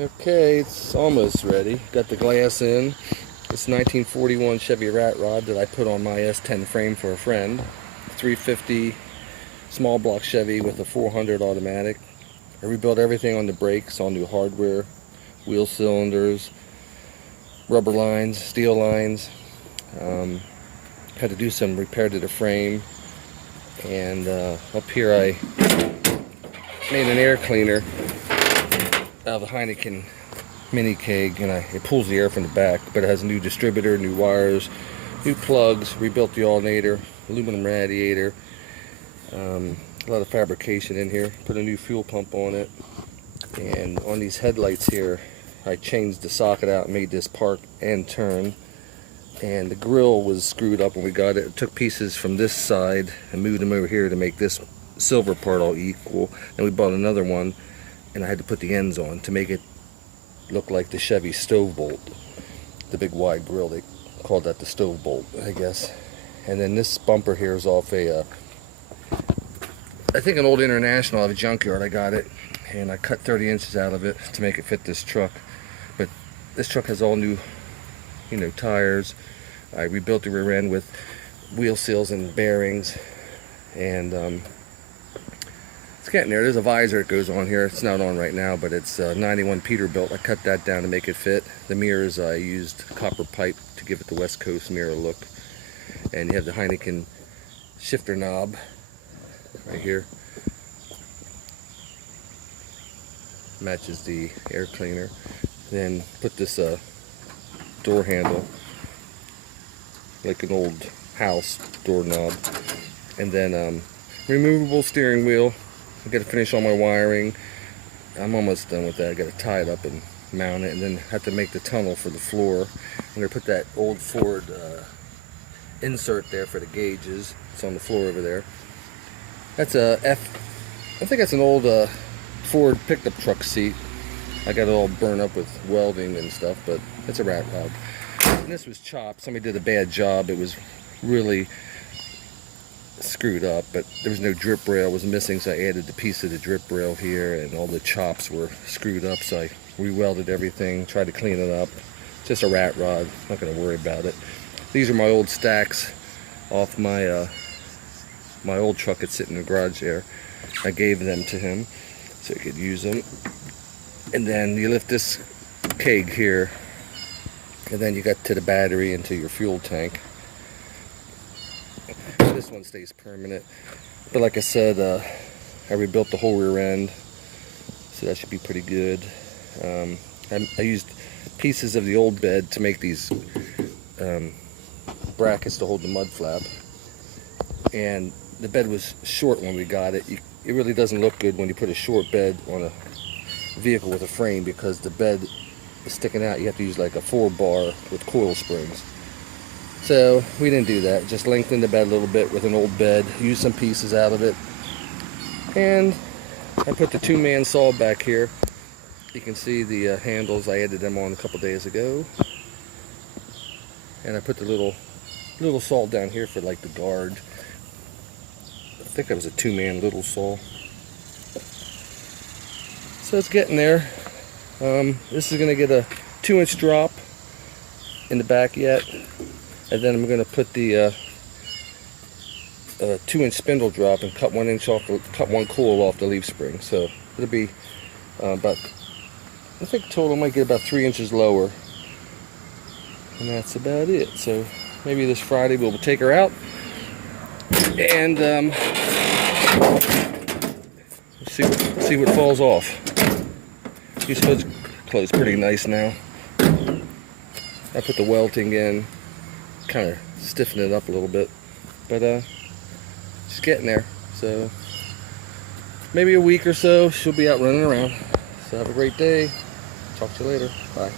Okay, it's almost ready. Got the glass in. It's 1941 Chevy rat rod that I put on my S10 frame for a friend. 350 small block Chevy with a 400 automatic. I rebuilt everything on the brakes, all new hardware, wheel cylinders, rubber lines, steel lines. Had to do some repair to the frame. And up here I made an air cleaner out of a Heineken mini keg, and it pulls the air from the back, but it has a new distributor, new wires, new plugs, rebuilt the alternator, aluminum radiator, a lot of fabrication in here, put a new fuel pump on it, and on these headlights here I changed the socket out and made this park and turn, and the grill was screwed up when we got it. Took pieces from this side and moved them over here to make this silver part all equal. Then we bought another one, and I had to put the ends on to make it look like the Chevy stove bolt, the big wide grill. They called that the stove bolt, I guess. And then this bumper here is off I think an old International out of a junkyard. I got it, and I cut 30 inches out of it to make it fit this truck. But this truck has all new, tires. I rebuilt the rear end with wheel seals and bearings, and it's getting there. There's a visor that goes on here. It's not on right now, but it's 91 Peterbilt. I cut that down to make it fit. The mirrors, I used copper pipe to give it the West Coast mirror look. And you have the Heineken shifter knob right here. Matches the air cleaner. Then put this door handle like an old house doorknob. And then removable steering wheel. I got to finish all my wiring. I'm almost done with that. I got to tie it up and mount it, and then have to make the tunnel for the floor. I'm going to put that old Ford insert there for the gauges. It's on the floor over there. That's I think that's an old Ford pickup truck seat. I got it all burned up with welding and stuff, but it's a rat rod. And this was chopped. Somebody did a bad job. It was really screwed up, but there was no drip rail. It was missing, so I added the piece of the drip rail here, and all the chops were screwed up, so I re-welded everything, tried to clean it up. Just a rat rod. Not going to worry about it. These are my old stacks off my my old truck that's sitting in the garage there. I gave them to him so he could use them. And then you lift this keg here, and then you got to the battery and to your fuel tank. This one stays permanent, but like I said, I rebuilt the whole rear end, so that should be pretty good. I used pieces of the old bed to make these brackets to hold the mud flap, and the bed was short when we got it. It really doesn't look good when you put a short bed on a vehicle with a frame, because the bed is sticking out. You have to use like a 4-bar with coil springs. So we didn't do that. Just lengthened the bed a little bit with an old bed, used some pieces out of it, and I put the 2-man saw back here. You can see the handles. I added them on a couple days ago, and I put the little saw down here for like the guard. I think that was a 2-man little saw. So it's getting there. This is going to get a 2-inch drop in the back yet. And then I'm going to put the 2-inch spindle drop and cut 1 inch off, cut 1 coil off the leaf spring. So it'll be about, I think total might get about 3 inches lower, and that's about it. So maybe this Friday we'll take her out and see what falls off. These hoods close pretty nice now. I put the welting in, kind of stiffen it up a little bit, but just getting there. So maybe a week or so she'll be out running around. So have a great day. Talk to you later. Bye.